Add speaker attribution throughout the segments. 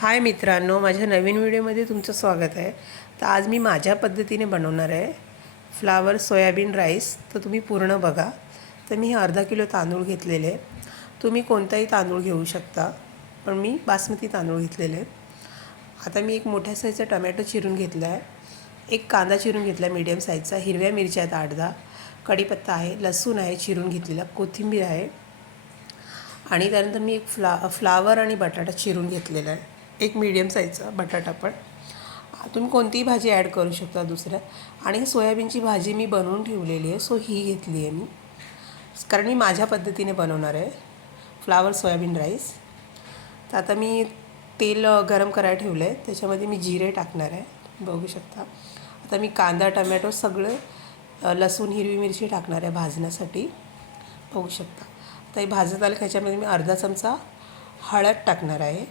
Speaker 1: हाय मित्रांनो माझ्या नवीन व्हिडिओमध्ये तुमचं स्वागत आहे. तर आज मी माझ्या पद्धतीने बनवणार आहे फ्लावर सोयाबीन राईस. तर तुम्ही पूर्ण बघा. तर मी हे अर्धा किलो तांदूळ घेतलेले आहे तुम्ही कोणताही तांदूळ घेऊ शकता पण मी बासमती तांदूळ घेतलेले आता मी एक मोठ्या साईजचा टमॅटो चिरून घेतला आहे एक कांदा चिरून घेतला आहे मीडियम साईजचा हिरव्या मिरच्या आहेत आठ दहा. कढीपत्ता आहे लसूण आहे चिरून घेतलेला. कोथिंबीर आहे. आणि त्यानंतर मी एक फ्ला फ्लावर आणि बटाटा चिरून घेतलेला आहे. एक मीडियम साईजचा बटाटा पण. तुम्ही कोणतीही भाजी ॲड करू शकता दुसऱ्या. आणि सोयाबीनची भाजी मी बनवून ठेवलेली आहे सो ही घेतली आहे मी. कारण मी माझ्या पद्धतीने बनवणार आहे. फ्लावर सोयाबीन राईस तर आता मी तेल गरम करायला ठेवलं आहे. त्याच्यामध्ये मी जिरे टाकणार आहे. बघू शकता. आता मी कांदा टमॅटो सगळे लसूण हिरवी मिरची टाकणार आहे भाजण्यासाठी. बघू शकता. आता हे भाजत आलं ह्याच्यामध्ये मी अर्धा चमचा हळद टाकणार आहे.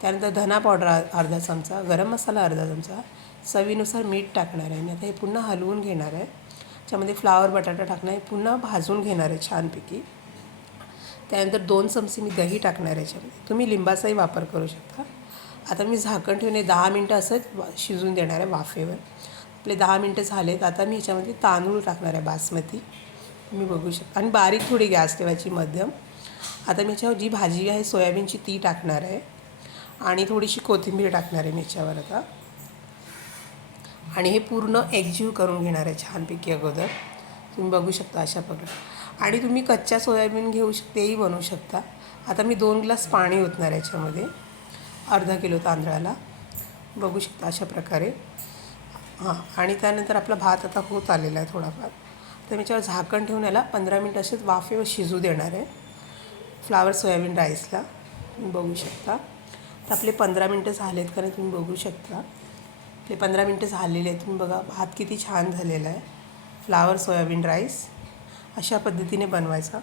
Speaker 1: त्यानंतर धना पावडर अर्धा चमचा गरम मसाला अर्धा चमचा चवीनुसार मीठ टाकणार आहे. मी आता हे पुन्हा हलवून घेणार आहे. त्याच्यामध्ये फ्लावर बटाटा टाकणार आहे. पुन्हा भाजून घेणार आहे छानपैकी. त्यानंतर दोन चमचे मी दही टाकणार आहे याच्यामध्ये. तुम्ही लिंबाचाही वापर करू शकता. आता मी झाकण ठेवून हे दहा मिनटं असंच शिजून देणार आहे वाफेवर. आपले दहा मिनटं झालेत. आता मी याच्यामध्ये तांदूळ टाकणार आहे बासमती. तुम्ही बघू शकता आणि बारीक थोडी गॅस ठेवायची मध्यम. आता मी याच्यावर जी भाजी आहे सोयाबीनची ती टाकणार आहे. आणि थोडीशी कोथिंबीर टाकणार आहे मी याच्यावर आता. आणि हे पूर्ण एकजीव करून घेणार आहे छानपैकी अगोदर. तुम्ही बघू शकता अशा प्रकारे. आणि तुम्ही कच्च्या सोयाबीन घेऊ शक तेही बनवू शकता. आता मी दोन ग्लास पाणी ओतणार आहे याच्यामध्ये अर्धा किलो तांदळाला. बघू शकता अशा प्रकारे. हां आणि त्यानंतर आपला भात आता होत आलेला आहे थोडाफार. तर याच्यावर झाकण ठेवून याला पंधरा मिनटं असेच वाफेवर शिजू देणार आहे. फ्लावर सोयाबीन राईसला. तुम्ही बघू शकता. तर आपले पंधरा मिनटं झालेत कारण तुम्ही बघू शकता. आपले पंधरा मिनटं झालेले आहेत. तुम्ही बघा भात किती छान झालेला आहे. फ्लावर सोयाबीन राईस अशा पद्धतीने बनवायचा.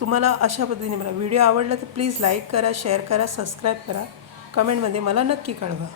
Speaker 1: तुम्हाला अशा पद्धतीने बनवा. व्हिडिओ आवडला तर प्लीज लाईक करा शेअर करा सबस्क्राईब करा. कमेंटमध्ये मला नक्की कळवा.